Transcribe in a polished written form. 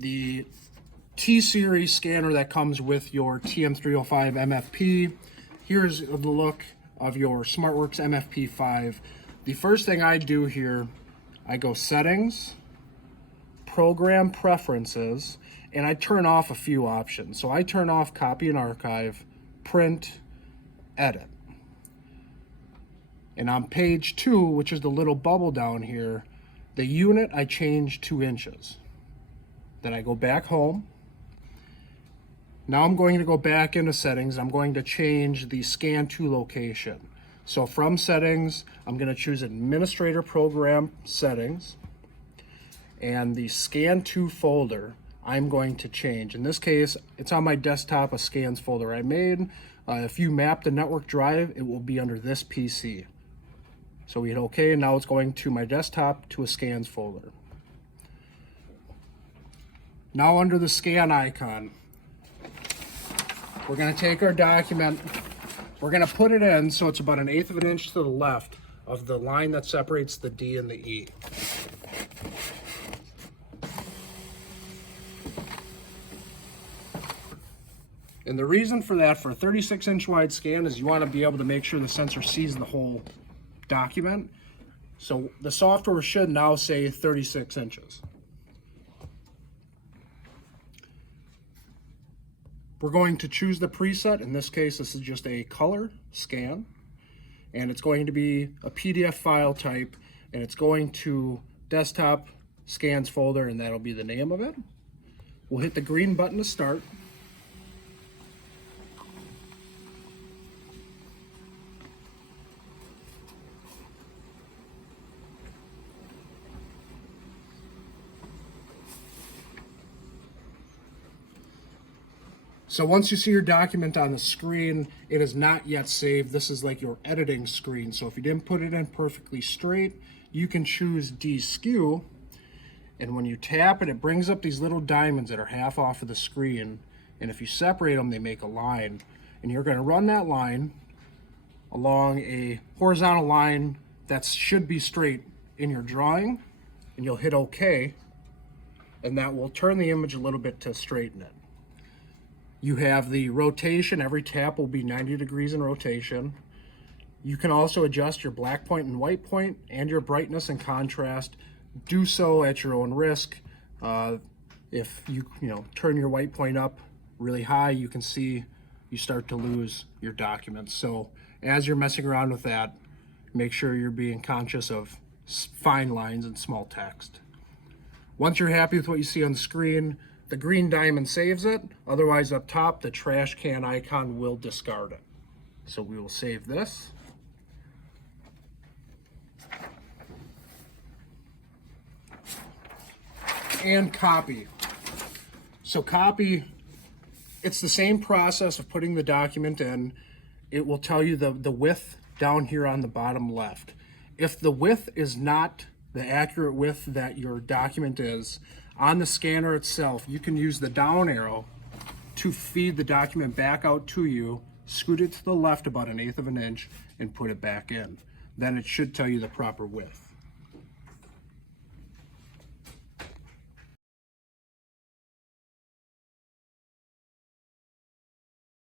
the T-Series scanner that comes with your TM305 MFP. Here's the look of your SmartWorks MFP5. The first thing I do here, I go Settings, Program Preferences, and I turn off a few options. So I turn off Copy and Archive, Print, Edit. And on page 2, which is the little bubble down here, the unit I change 2 inches. Then I go back home. Now I'm going to go back into settings. I'm going to change the scan to location. So from settings, I'm going to choose administrator program settings, and the scan to folder I'm going to change. In this case, it's on my desktop, a scans folder I made. If you map the network drive, it will be under this PC. So we hit OK, and now it's going to my desktop to a scans folder. Now under the scan icon, we're going to take our document, we're going to put it in so it's about 1/8 of an inch to the left of the line that separates the D and the E. And the reason for that, for a 36-inch wide scan, is you want to be able to make sure the sensor sees the whole document. So the software should now say 36 inches. We're going to choose the preset. In this case, this is just a color scan, and it's going to be a PDF file type, and it's going to desktop scans folder, and that'll be the name of it. We'll hit the green button to start. So once you see your document on the screen, it is not yet saved. This is like your editing screen. So if you didn't put it in perfectly straight, you can choose deskew. And when you tap it, it brings up these little diamonds that are half off of the screen. And if you separate them, they make a line. And you're going to run that line along a horizontal line that should be straight in your drawing. And you'll hit OK. And that will turn the image a little bit to straighten it. You have the rotation. Every tap will be 90 degrees in rotation. You can also adjust your black point and white point and your brightness and contrast. Do so at your own risk. If you turn your white point up really high, you can see you start to lose your documents. So as you're messing around with that, make sure you're being conscious of fine lines and small text. Once you're happy with what you see on the screen, the green diamond saves it. Otherwise, up top, the trash can icon will discard it. So we will save this. And copy. So copy, it's the same process of putting the document in. It will tell you the width down here on the bottom left. If the width is not the accurate width that your document is, on the scanner itself, you can use the down arrow to feed the document back out to you, scoot it to the left about 1/8 of an inch, and put it back in. Then it should tell you the proper width.